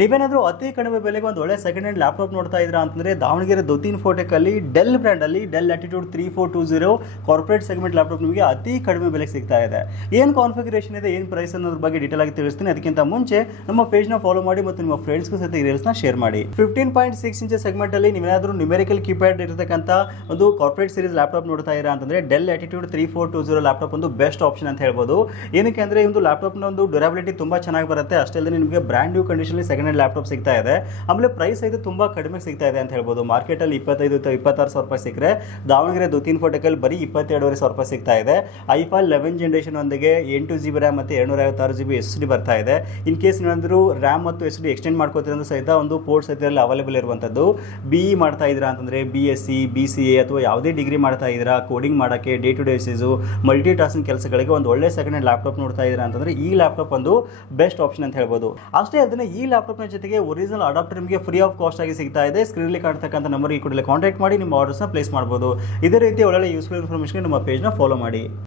ನೀವೇನಾದ್ರೂ ಅತಿ ಕಡಿಮೆ ಬೆಲೆಗೆ ಒಂದು ಒಳ್ಳೆ ಸೆಕೆಂಡ್ ಹ್ಯಾಂಡ್ ಲ್ಯಾಪ್ಟಾಪ್ ನೋಡ್ತಾ ಇದ್ದೀರಾ ಅಂತಂದ್ರೆ ದಾವಣಗೆರೆ ದೊತ್ತಿನ್ ಫೋಟೆಕ್ ಅಲ್ಲಿ ಡೆಲ್ ಬ್ರ್ಯಾಂಡ್ ಅಲ್ಲಿ Dell Latitude three four two zero corporate segment laptop ನಿಮಗೆ ಅತಿ ಕಡಿಮೆ ಬೆಲೆಗೆ ಸಿಗ್ತಾ ಇದೆ. ಏನು ಕಾನ್ಫಿಗರೇಷನ್ ಇದೆ, ಏನು ಪ್ರೈಸ್ ಅನ್ನೋದ್ರ ಬಗ್ಗೆ ಡೀಟೇಲ್ ಆಗಿ ತಿಳಿಸ್ತೀನಿ. ಅದಕ್ಕಿಂತ ಮುಂಚೆ ನಮ್ಮ ಪೇಜ್ನ ಫಾಲೋ ಮಾಡಿ ಮತ್ತು ನಿಮ್ಮ ಫ್ರೆಂಡ್ಸ್ಗೂ ಸಹಿತ ಈ ರೀಲ್ಸ್ನ ಶೇರ್ ಮಾಡಿ. Fifteen point six inch segment ಅಲ್ಲಿ ನೀವೇನಾದ್ರೂ ನ್ಯೂಮೆರಿಕಲ್ ಕೀಪ್ಯಾಡ್ ಇರತಕ್ಕಂತ ಒಂದು ಕಾರ್ಪೊರೇಟ್ ಸೀರೀಸ್ ಲ್ಯಾಪ್ಟಾಪ್ ನೋಡ್ತಾ ಇದ್ದೀರಾ ಅಂತಂದ್ರೆ Dell Latitude three four two zero laptop ಒಂದು ಬೆಸ್ಟ್ ಆಪ್ಷನ್ ಅಂತ ಹೇಳ್ಬೋದು. ಏನಕ್ಕೆ ಅಂದ್ರೆ ಈ ಒಂದು ನ ಒಂದು ಡ್ಯೂರಬಿಲಿಟಿ ತುಂಬಾ ಚೆನ್ನಾಗಿ ಬರುತ್ತೆ. ಅಷ್ಟೇ ನಿಮಗೆ brand new condition second hand laptop ಸಿಗ್ತಾ ಇದೆ. ಆಮೇಲೆ ಪ್ರೈಸ್ ಇದು ತುಂಬಾ ಕಡಿಮೆ ಸಿಗ್ತಾ ಇದೆ ಅಂತ ಹೇಳ್ಬೋದು. ಮಾರ್ಕೆಟಲ್ಲಿ ಇಪ್ಪತ್ತೈದು ಇಪ್ಪತ್ತಾರು ಸಾವಿರ ರೂಪಾಯಿ ಸಿಕ್ಕರೆ, ದಾವಣಗೆರೆ ದುತೀನ್ ಫೋಟೋಕಲ್ಲಿ ಬರೀ ಇಪ್ಪತ್ತೆರಡುವರೆ ಸಾವಿರ ರೂಪಾಯಿ ಸಿಗ್ತಾ ಇದೆ. ಐಫಾಲ್ ಲೆವೆನ್ ಜನರೇಷನ್ ಒಂದಿಗೆ ಎಂಟು ಜಿ ಬಿ ರ್ಯಾಮ್ ಮತ್ತು ಏಳ್ನೂರ ಐವತ್ತಾರು ಜಿ ಬಿ ಎಸ್ ಡಿ ಬರ್ತಾ ಇದೆ. ಇನ್ ಕೇಸ್ ನೀವಂದ್ರು ರ್ಯಾಮ್ ಮತ್ತು ಎಸ್ ಡಿ ಎಕ್ಸ್ಟೆಂಡ್ ಮಾಡ್ಕೋತೀರಂದ್ರೆ ಸಹಿತ ಒಂದು ಪೋರ್ಟ್ ಇದರಲ್ಲಿ ಅವೈಲೇಬಲ್ ಇರುವಂಥದ್ದು ಬಿ ಇ ಮಾಡ್ತಾ ಇದ್ದೀರಾ ಅಂತಂದರೆ B S C B C A ಅಥವಾ ಯಾವುದೇ ಡಿಗ್ರಿ ಮಾಡ್ತಾ ಇದ್ದೀರಾ ಕೋಡಿಂಗ್ ಮಾಡೋಕ್ಕೆ day to day basis multitasking ಕೆಲಸಗಳಿಗೆ ಒಂದು ಒಳ್ಳೆ ಸೆಕೆಂಡ್ ಹ್ಯಾಂಡ್ ಲ್ಯಾಪ್ಟಾಪ್ ನೋಡ್ತಾ ಇದ್ದೀರಾ ಅಂತಂದರೆ ಈ ಲ್ಯಾಪ್ಟಾಪ್ ಒಂದು ಬೆಸ್ಟ್ ಆಪ್ಷನ್ ಅಂತ ಹೇಳ್ಬೋದು. ಅಷ್ಟೇ ಅದನ್ನ ಈ ಲ್ಯಾಪ್ಟಾಪ್ನ ಜೊತೆಗೆ ಒರಿಜಿನಲ್ ಅಡಾಪ್ಟರ್ ನಿಮಗೆ ಫ್ರೀ ಆಫ್ ಕಾಸ್ಟ್ ಆಗಿ ಸಿಗ್ತಾ ಇದೆ. ಸ್ಕ್ರೀನಲ್ಲಿ ಕಾಣ್ತಕ್ಕಂಥ ನಂಬರ್ ಈ ಕೂಡಲೇ ಕಾಂಟ್ಯಾಕ್ಟ್ ಮಾಡಿ, ನಿಮ್ಮ ಆರ್ಡರ್ಸ್ನ ಪ್ಲೇಸ್ ಮಾಡ್ಬೋದು. ಇದೇ ರೀತಿ ಒಳ್ಳೆ ಯೂಸ್ಫುಲ್ ಇನ್ಫಾರ್ಮೇಷನ್ ನಮ್ಮ ಪೇಜ್ನ ಫಾಲೋ ಮಾಡಿ.